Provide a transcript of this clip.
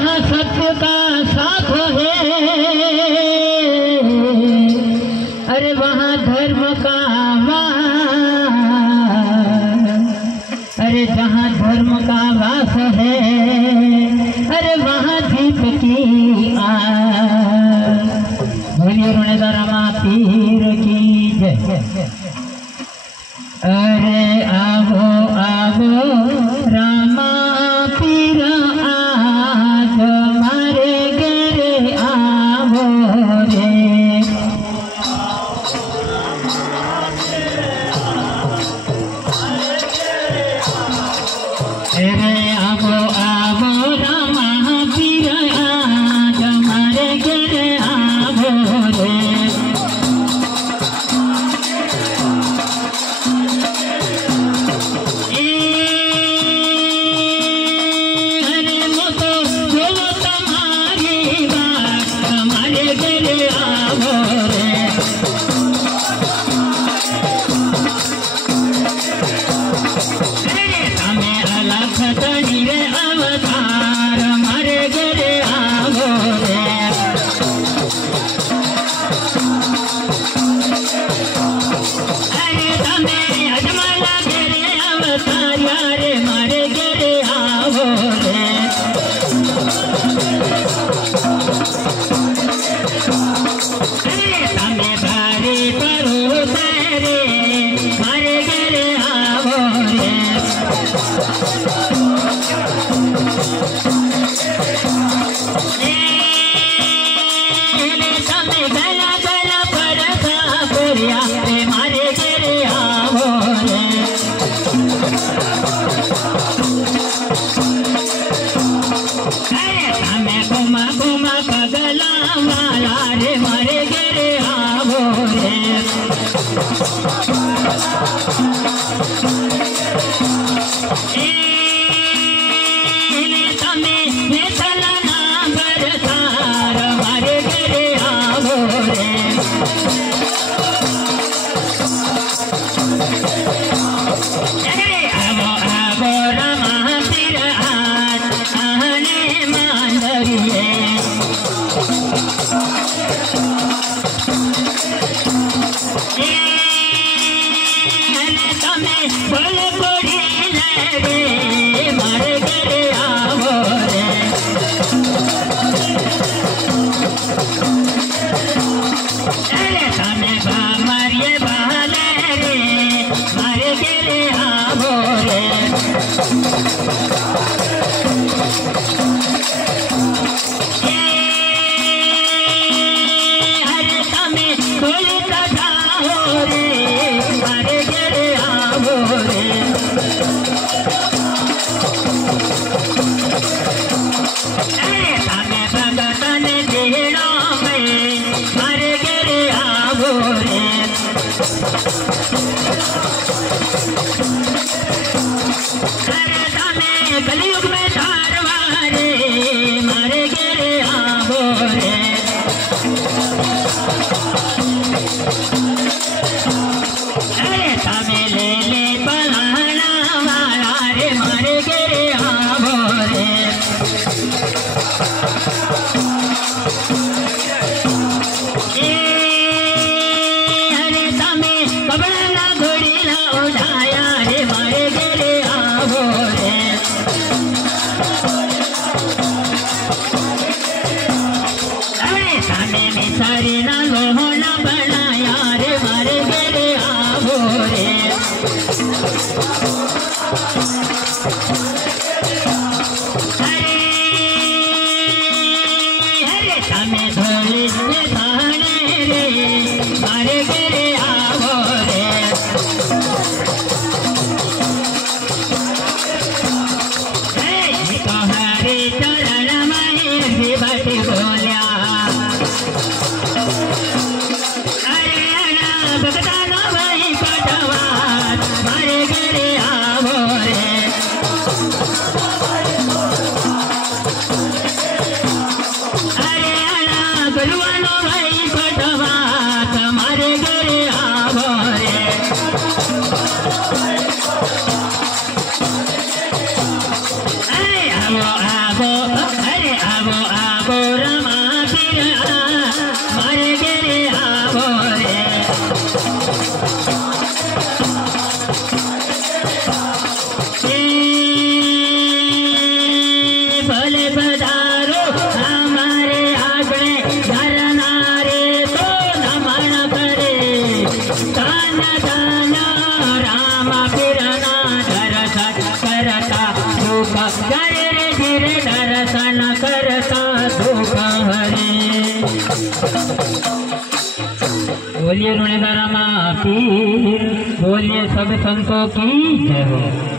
जहाँ सत्य का साथ है, अरे वहाँ धर्म का अरे जहाँ धर्म का वास है, अरे वहाँ दीप की आस। बोलिए रोनेदार रामा पीर की जय। अरे आवो आवो रामा पीर आज मारे गेरे आवो रे। अरे आवो आवो रामा पीर आज मारे गेरे आवो रे। कलयुग में धारवारे मारे गेरे आवो रे। अरे तमे ले ले पलाना वाला रे मारे गेरे आवो रे। अरे तमे कबला घोड़ी ला उठाया रे मारे गेरे आवो रे। दर्शन करता दोपहरे। बोलिए रुणेदार रामा पीर, बोलिए सब संतों की जय हो।